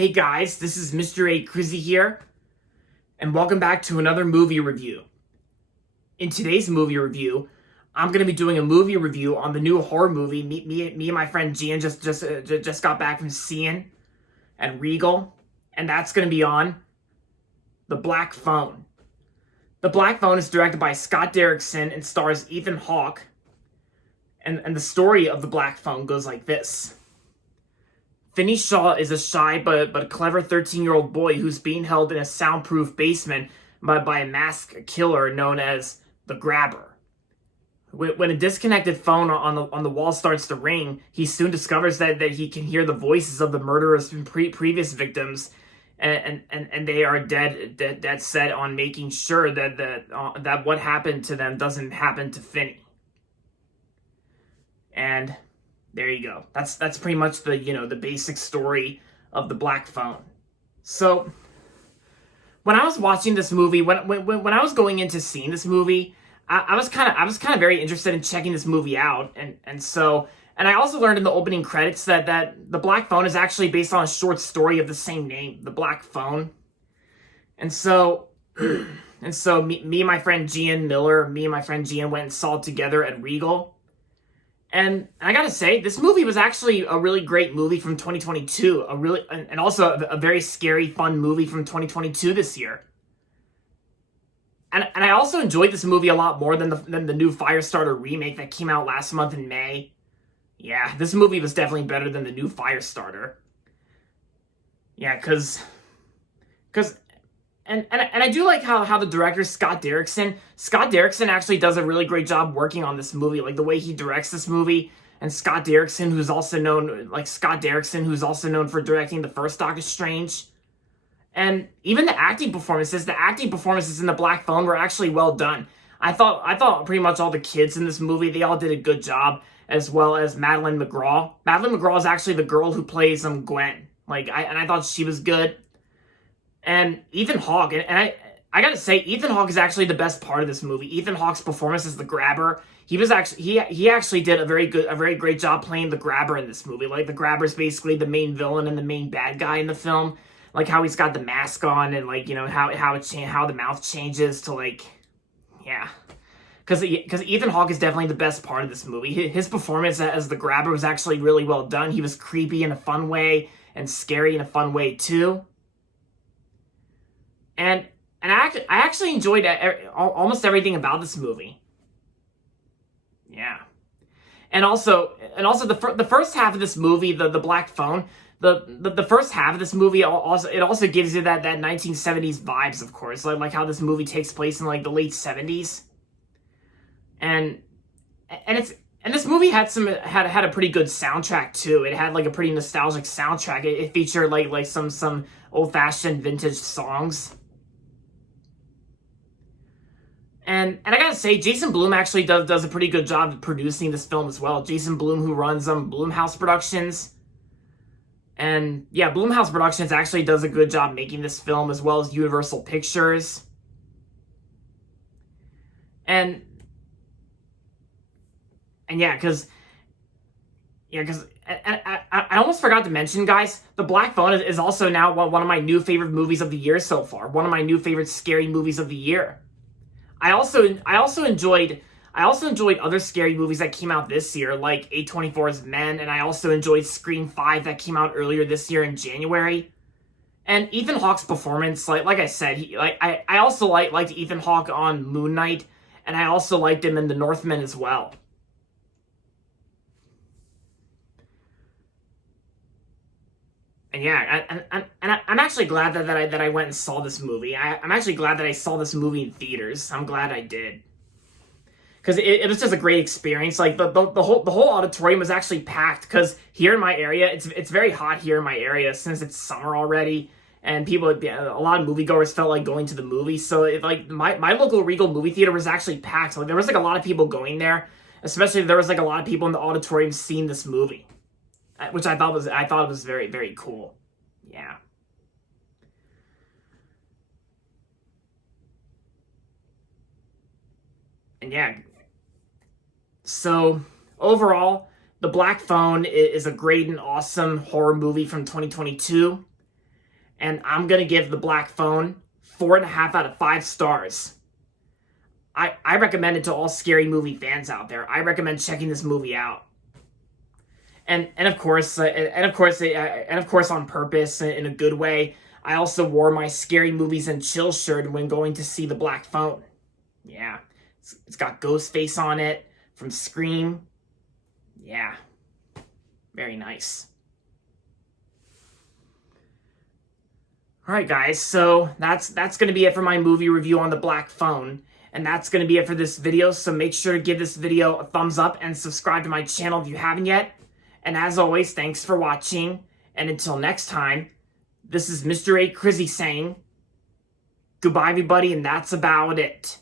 Hey guys, this is Mr. A. Crizzy here, and welcome back to another movie review. In today's movie review, I'm going to be doing a movie review on the new horror movie me and my friend Gian just got back from seeing at Regal, and that's going to be on The Black Phone. The Black Phone is directed by Scott Derrickson and stars Ethan Hawke, and the story of The Black Phone goes like this. Finney Shaw is a shy but clever 13-year-old boy who's being held in a soundproof basement by a masked killer known as the Grabber. When a disconnected phone on the wall starts to ring, he soon discovers that he can hear the voices of the murderer's previous victims, and they are dead set on making sure that what happened to them doesn't happen to Finney. And there you go. That's pretty much the basic story of The Black Phone. So when I was watching this movie, when I was going into seeing this movie, I was kind of very interested in checking this movie out, and I also learned in the opening credits that The Black Phone is actually based on a short story of the same name, The Black Phone. And so me and my friend Gian went and saw it together at Regal. And I gotta say, this movie was actually a really great movie from 2022, and also a very scary, fun movie from 2022 this year. And I also enjoyed this movie a lot more than the new FireStarter remake that came out last month in May. Yeah, this movie was definitely better than the new FireStarter. Yeah, cause I do like how the director Scott Derrickson actually does a really great job working on this movie, like the way he directs this movie. And Scott Derrickson, who's also known for directing the first Doctor Strange. And even the acting performances in The Black Phone were actually well done. I thought pretty much all the kids in this movie, they all did a good job, as well as Madeline McGraw. Madeline McGraw is actually the girl who plays Gwen. I thought she was good. And Ethan Hawke, and I gotta say, Ethan Hawke is actually the best part of this movie. Ethan Hawke's performance as the Grabber, he actually did a very great job playing the Grabber in this movie. Like, the Grabber's basically the main villain and the main bad guy in the film. Like how he's got the mask on, and how the mouth changes to yeah. Because Ethan Hawke is definitely the best part of this movie. His performance as the Grabber was actually really well done. He was creepy in a fun way and scary in a fun way too. And I actually enjoyed almost everything about this movie. Yeah. And also the first half of this movie, the Black Phone, the first half of this movie also gives you that 1970s vibes, of course, like how this movie takes place in the late 70s. And this movie had a pretty good soundtrack too. It had a pretty nostalgic soundtrack. It featured some old-fashioned vintage songs. And I gotta say, Jason Blum actually does a pretty good job of producing this film as well. Jason Blum, who runs Blumhouse Productions. And yeah, Blumhouse Productions actually does a good job making this film, as well as Universal Pictures. And yeah, because I almost forgot to mention, guys, The Black Phone is also now one of my new favorite movies of the year so far. One of my new favorite scary movies of the year. I also enjoyed other scary movies that came out this year, like A24's Men, and I also enjoyed Scream 5 that came out earlier this year in January. And Ethan Hawke's performance, like I said, I also liked Ethan Hawke on Moon Knight, and I also liked him in The Northman as well. And yeah, I'm actually glad that I went and saw this movie. I'm actually glad that I saw this movie in theaters. I'm glad I did, because it was just a great experience. Like the whole auditorium was actually packed, because here in my area, it's very hot here in my area since it's summer already, and a lot of moviegoers felt like going to the movies. So my local Regal movie theater was actually packed. So there was a lot of people going there, especially if there was a lot of people in the auditorium seeing this movie. Which I thought was very, very cool. Yeah. And yeah. So overall, The Black Phone is a great and awesome horror movie from 2022. and I'm going to give The Black Phone 4.5 out of 5 stars. I recommend it to all scary movie fans out there. I recommend checking this movie out. And of course on purpose, in a good way, I also wore my Scary Movies and Chill shirt when going to see The Black Phone. Yeah, it's got Ghostface on it from Scream. Yeah, very nice. Alright guys, so that's going to be it for my movie review on The Black Phone. And that's going to be it for this video, so make sure to give this video a thumbs up and subscribe to my channel if you haven't yet. And as always, thanks for watching, and until next time, this is Mr. A. Crizzy saying, goodbye everybody, and that's about it.